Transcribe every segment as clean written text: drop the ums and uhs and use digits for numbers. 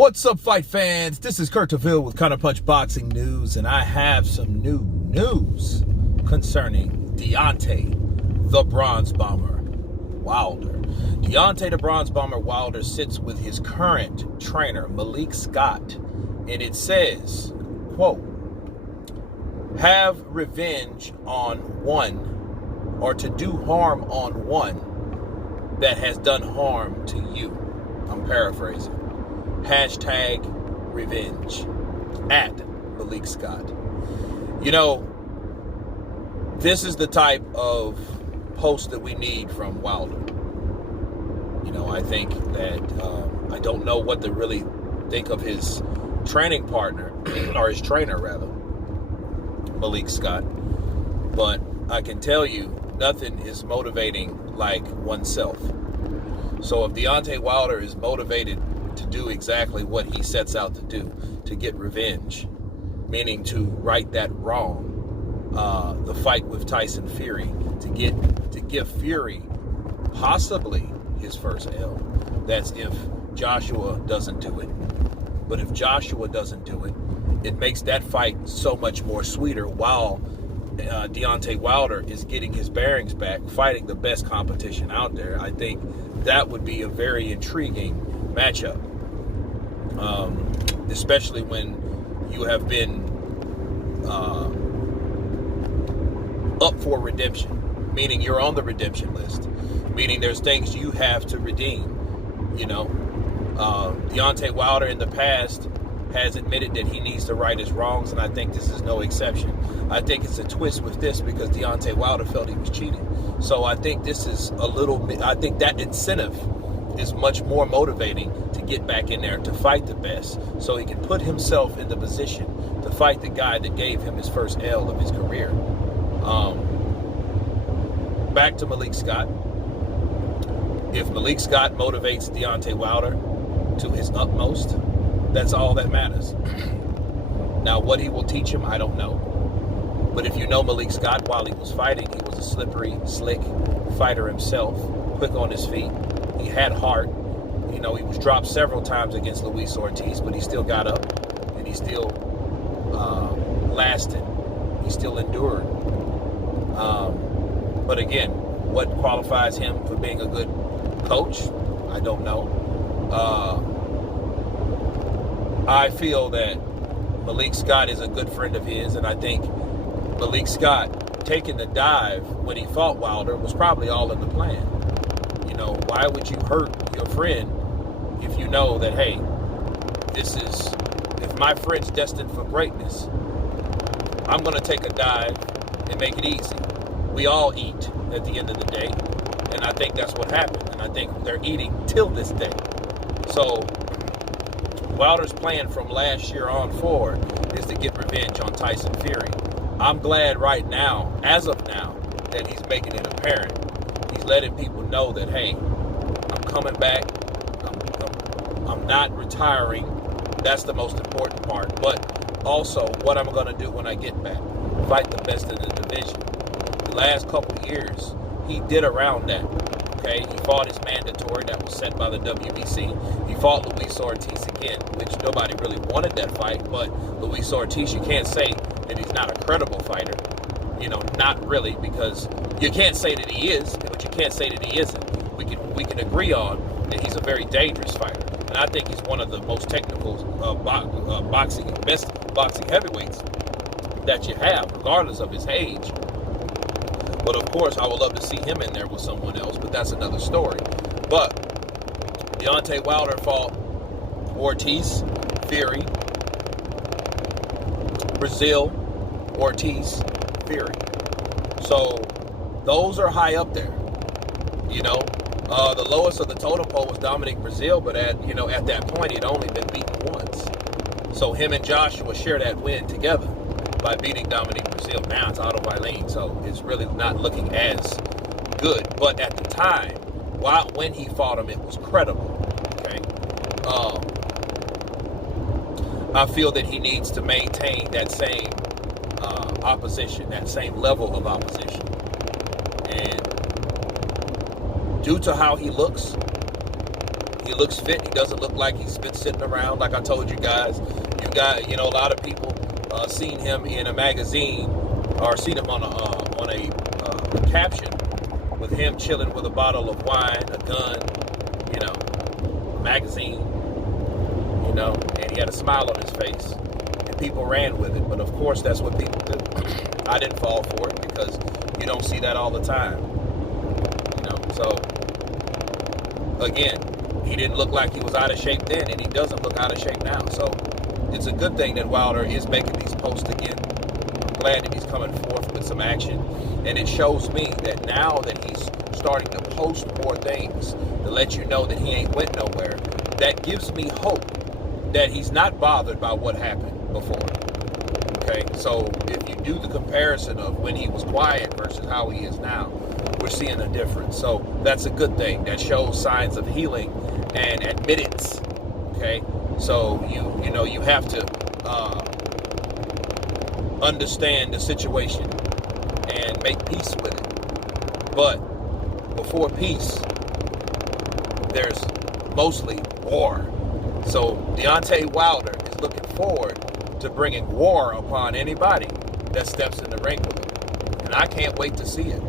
What's up, fight fans? This is Kurt DeVille with Counterpunched Boxing News, and I have some new news concerning Deontay, the Bronze Bomber Wilder. Deontay, the Bronze Bomber Wilder, sits with his current trainer, Malik Scott, and it says, quote, have revenge on one, or to do harm on one that has done harm to you. I'm paraphrasing. Hashtag revenge at Malik Scott. You know, this is the type of post that we need from Wilder. You know, I think that I don't know what to really think of his training partner, or his trainer rather, Malik Scott. But I can tell you, nothing is motivating like oneself. So if Deontay Wilder is motivated to do exactly what he sets out to do, to get revenge, meaning to right that wrong, the fight with Tyson Fury, to give Fury possibly his first L. That's if Joshua doesn't do it. But if Joshua doesn't do it, it makes that fight so much more sweeter while Deontay Wilder is getting his bearings back, fighting the best competition out there. I think that would be a very intriguing matchup, especially when you have been up for redemption, meaning you're on the redemption list, meaning there's things you have to redeem. You know, Deontay Wilder in the past has admitted that he needs to right his wrongs, and I think this is no exception. I think it's a twist with this because Deontay Wilder felt he was cheating. So I think this is I think that incentive is much more motivating to get back in there to fight the best, so he can put himself in the position to fight the guy that gave him his first L of his career. Back to Malik Scott. If Malik Scott motivates Deontay Wilder to his utmost, that's all that matters. Now, what he will teach him, I don't know. But if you know Malik Scott, while he was fighting, he was a slippery, slick fighter himself, quick on his feet. He had heart. You know, he was dropped several times against Luis Ortiz, but he still got up, and he still lasted. He still endured. But again, what qualifies him for being a good coach, I don't know. I feel that Malik Scott is a good friend of his, and I think Malik Scott taking the dive when he fought Wilder was probably all in the plan. You know, why would you hurt your friend if you know that, hey, if my friend's destined for greatness, I'm going to take a dive and make it easy. We all eat at the end of the day, and I think that's what happened, and I think they're eating till this day. So Wilder's plan from last year on forward is to get revenge on Tyson Fury. I'm glad right now, as of now, that he's making it apparent. He's letting people know that, hey, I'm coming back. I'm not retiring. That's the most important part. But also, what I'm going to do when I get back, fight the best in the division. The last couple of years, he did around that. Okay, he fought his mandatory that was set by the WBC. He fought Luis Ortiz again, which nobody really wanted that fight. But Luis Ortiz, you can't say that he's not a credible fighter. You know, not really, because you can't say that he is, but you can't say that he isn't. We can agree on that he's a very dangerous fighter, and I think he's one of the most technical best boxing heavyweights that you have, regardless of his age. But of course, I would love to see him in there with someone else, but that's another story. But Deontay Wilder fought Ortiz, Fury, Brazil, Ortiz, Fury. So those are high up there. You know, the lowest of the totem pole was Dominic Brazil, but at that point, he'd only been beaten once. So him and Joshua share that win together by beating Dominic Brazil. Now it's Otto, so it's really not looking as good. But at the time, when he fought him, it was credible. Okay, I feel that he needs to maintain that same opposition, that same level of opposition, and due to how he looks, He looks fit. He doesn't look like he's been sitting around. Like I told you guys, a lot of people seen him in a magazine or seen him on a caption with him chilling with a bottle of wine, a gun, a magazine, and he had a smile on his face, and people ran with it. But of course, that's what people do. I didn't fall for it because you don't see that all the time, So again, he didn't look like he was out of shape then, and he doesn't look out of shape now. So it's a good thing that Wilder is making these posts again. I'm glad that he's coming forth with some action, and it shows me that now that he's starting to post more things to let you know that he ain't went nowhere, that gives me hope that he's not bothered by what happened before. Okay, so if you do the comparison of when he was quiet versus how he is now, we're seeing a difference. So that's a good thing. That shows signs of healing and admittance. Okay, so you have to understand the situation and make peace with it. But before peace, there's mostly war. So Deontay Wilder is looking forward to bringing war upon anybody that steps in the ring with him. And I can't wait to see it.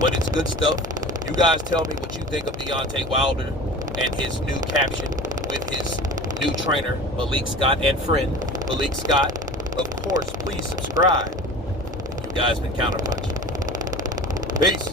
But it's good stuff. You guys tell me what you think of Deontay Wilder and his new caption with his new trainer, Malik Scott, and friend, Malik Scott. Of course, please subscribe. You guys been Counterpunched. Peace.